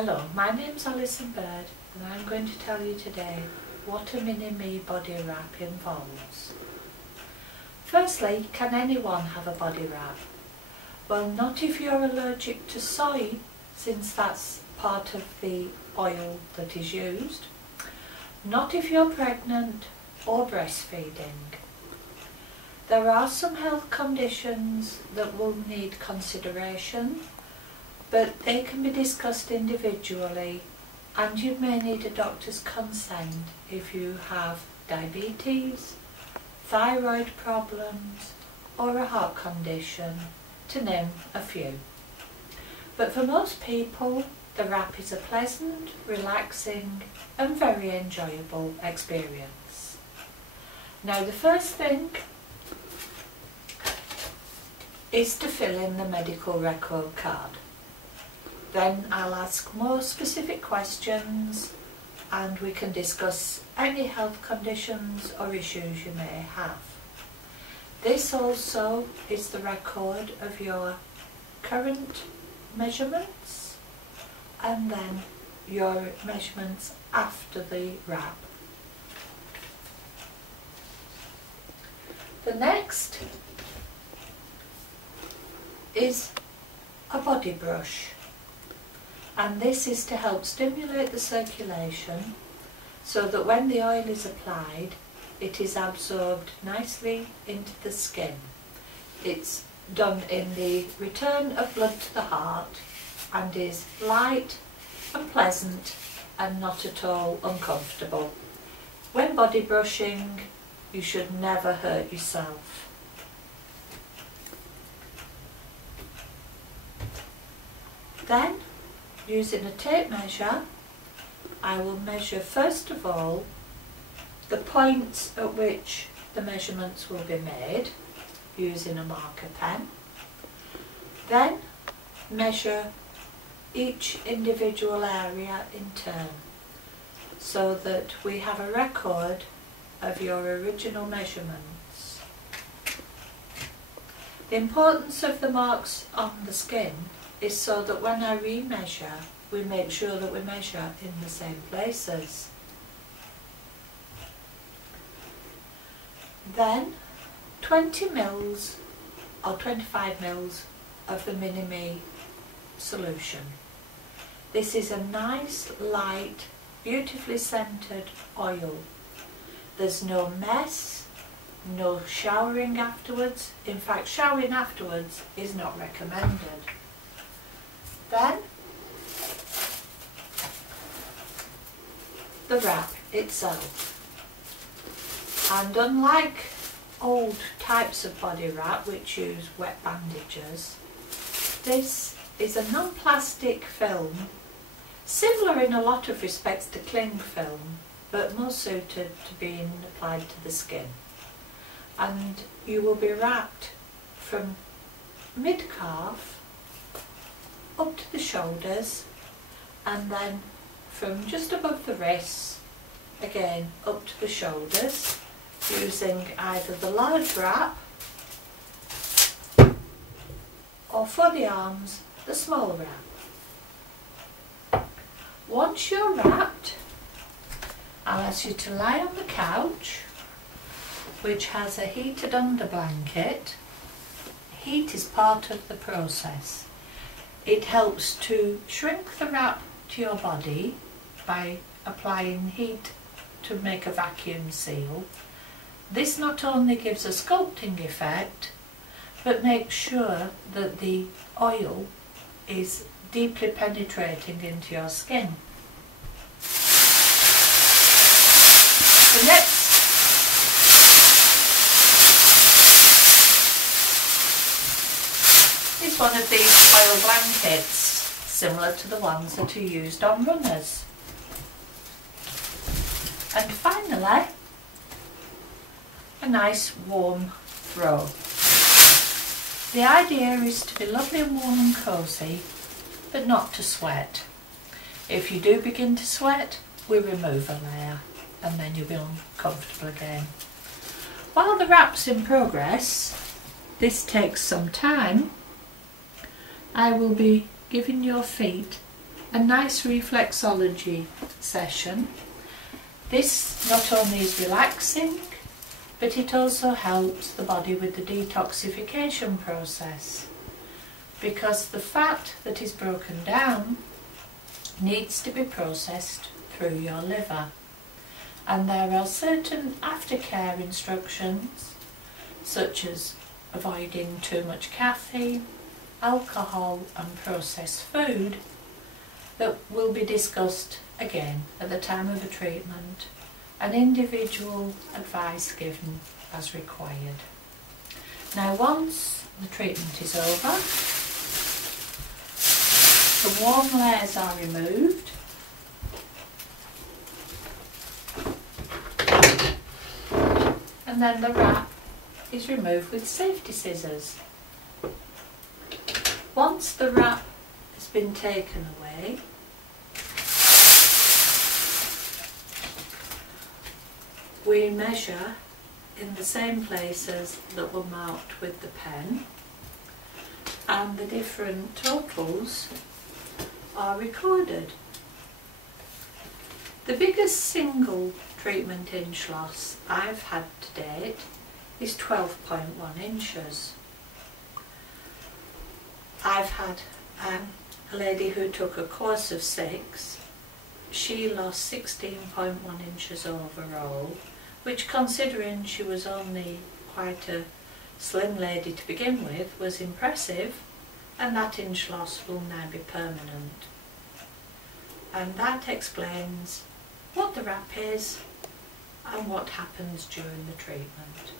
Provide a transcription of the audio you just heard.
Hello, my name's Alison and I'm going to tell you today what a minimi body wrap involves. Firstly, can anyone have a body wrap? Well, not if you're allergic to soy, since that's part of the oil that is used. Not if you're pregnant or breastfeeding. There are some health conditions that will need consideration, but they can be discussed individually, and you may need a doctor's consent if you have diabetes, thyroid problems or a heart condition, to name a few. But for most people, the wrap is a pleasant, relaxing and very enjoyable experience. Now, the first thing is to fill in the medical record card. Then I'll ask more specific questions and we can discuss any health conditions or issues you may have. This also is the record of your current measurements and then your measurements after the wrap. The next is a body brush, and this is to help stimulate the circulation so that when the oil is applied it is absorbed nicely into the skin. It's done in the return of blood to the heart and is light and pleasant and not at all uncomfortable. When body brushing, you should never hurt yourself. Then, using a tape measure, I will measure first of all the points at which the measurements will be made using a marker pen. Then measure each individual area in turn so that we have a record of your original measurements. The importance of the marks on the skin is so that when I re-measure, we make sure that we measure in the same places. Then 20 mils or 25 mils of the minimi solution. This is a nice, light, beautifully scented oil. There's no mess, no showering afterwards. In fact, showering afterwards is not recommended. Then the wrap itself. And unlike old types of body wrap which use wet bandages, this is a non-plastic film, similar in a lot of respects to cling film, but more suited to being applied to the skin. And you will be wrapped from mid-calf up to the shoulders, and then from just above the wrists, again up to the shoulders, using either the large wrap or for the arms, the small wrap. Once you're wrapped, I'll ask you to lie on the couch, which has a heated underblanket. Heat is part of the process. It helps to shrink the wrap to your body by applying heat to make a vacuum seal. This not only gives a sculpting effect, but makes sure that the oil is deeply penetrating into your skin. The next is one of these oil blankets, similar to the ones that are used on runners. And finally, a nice warm throw. The idea is to be lovely and warm and cosy, but not to sweat. If you do begin to sweat, we remove a layer and then you'll be uncomfortable again. While the wrap's in progress, this takes some time, I will be giving your feet a nice reflexology session. This not only is relaxing, but it also helps the body with the detoxification process, because the fat that is broken down needs to be processed through your liver, and there are certain aftercare instructions such as avoiding too much caffeine, alcohol and processed food that will be discussed again at the time of a treatment, and individual advice given as required. Now once the treatment is over, the warm layers are removed and then the wrap is removed with safety scissors. Once the wrap has been taken away, we measure in the same places that were marked with the pen, and the different totals are recorded. The biggest single treatment inch loss I've had to date is 12.1 inches. I've had a lady who took a course of 6. She lost 16.1 inches overall, which, considering she was only quite a slim lady to begin with, was impressive, and that inch loss will now be permanent. And that explains what the wrap is and what happens during the treatment.